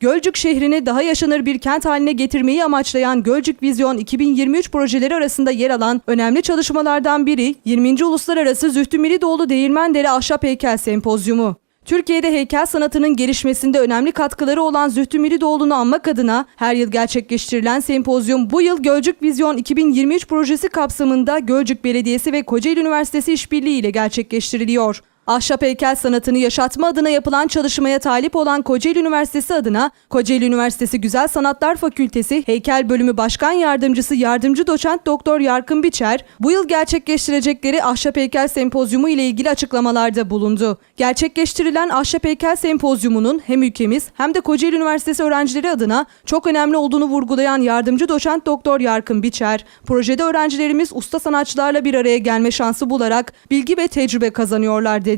Gölcük şehrini daha yaşanır bir kent haline getirmeyi amaçlayan Gölcük Vizyon 2023 projeleri arasında yer alan önemli çalışmalardan biri 20. Uluslararası Zühtü Miridoğlu Değirmendere Ahşap Heykel Sempozyumu. Türkiye'de heykel sanatının gelişmesinde önemli katkıları olan Zühtü Miridoğlu'nu anmak adına her yıl gerçekleştirilen sempozyum bu yıl Gölcük Vizyon 2023 projesi kapsamında Gölcük Belediyesi ve Kocaeli Üniversitesi işbirliği ile gerçekleştiriliyor. Ahşap heykel sanatını yaşatma adına yapılan çalışmaya talip olan Kocaeli Üniversitesi adına Kocaeli Üniversitesi Güzel Sanatlar Fakültesi Heykel Bölümü Başkan Yardımcısı Yardımcı Doçent Doktor Yarkın Biçer bu yıl gerçekleştirecekleri Ahşap Heykel Sempozyumu ile ilgili açıklamalarda bulundu. Gerçekleştirilen Ahşap Heykel Sempozyumu'nun hem ülkemiz hem de Kocaeli Üniversitesi öğrencileri adına çok önemli olduğunu vurgulayan Yardımcı Doçent Doktor Yarkın Biçer, projede öğrencilerimiz usta sanatçılarla bir araya gelme şansı bularak bilgi ve tecrübe kazanıyorlar dedi.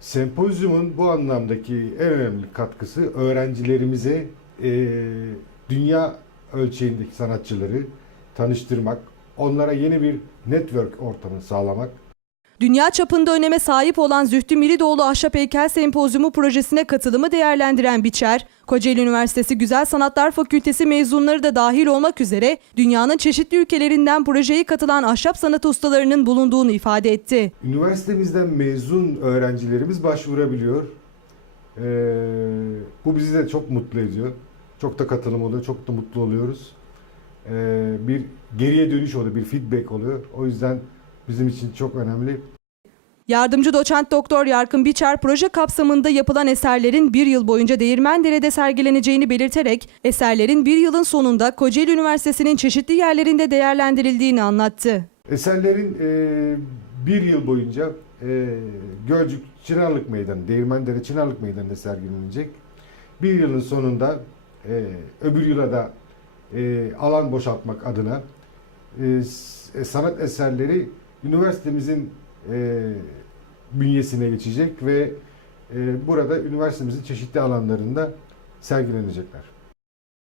Sempozyumun bu anlamdaki en önemli katkısı öğrencilerimize e, dünya ölçeğindeki sanatçıları tanıştırmak, onlara yeni bir network ortamı sağlamak. Dünya çapında öneme sahip olan Zühtü Miridoğlu Ahşap Heykel Sempozyumu projesine katılımı değerlendiren Biçer, Kocaeli Üniversitesi Güzel Sanatlar Fakültesi mezunları da dahil olmak üzere dünyanın çeşitli ülkelerinden projeye katılan ahşap sanatı ustalarının bulunduğunu ifade etti. Üniversitemizden mezun öğrencilerimiz başvurabiliyor. E, bu bizi de çok mutlu ediyor. Çok da katılım oluyor, çok da mutlu oluyoruz. E, bir geriye dönüş oluyor, bir feedback oluyor. O yüzden bizim için çok önemli. Yardımcı doçent doktor Yarkın Biçer proje kapsamında yapılan eserlerin bir yıl boyunca Değirmendere'de sergileneceğini belirterek eserlerin bir yılın sonunda Kocaeli Üniversitesi'nin çeşitli yerlerinde değerlendirildiğini anlattı. Eserlerin e, bir yıl boyunca e, Gölcük Çınarlık Meydanı, Değirmendere Çınarlık Meydanı'nda sergilenecek. Bir yılın sonunda e, öbür yıla da e, alan boşaltmak adına e, e, sanat eserleri üniversitemizin e, bünyesine geçecek ve e, burada üniversitemizin çeşitli alanlarında sergilenecekler.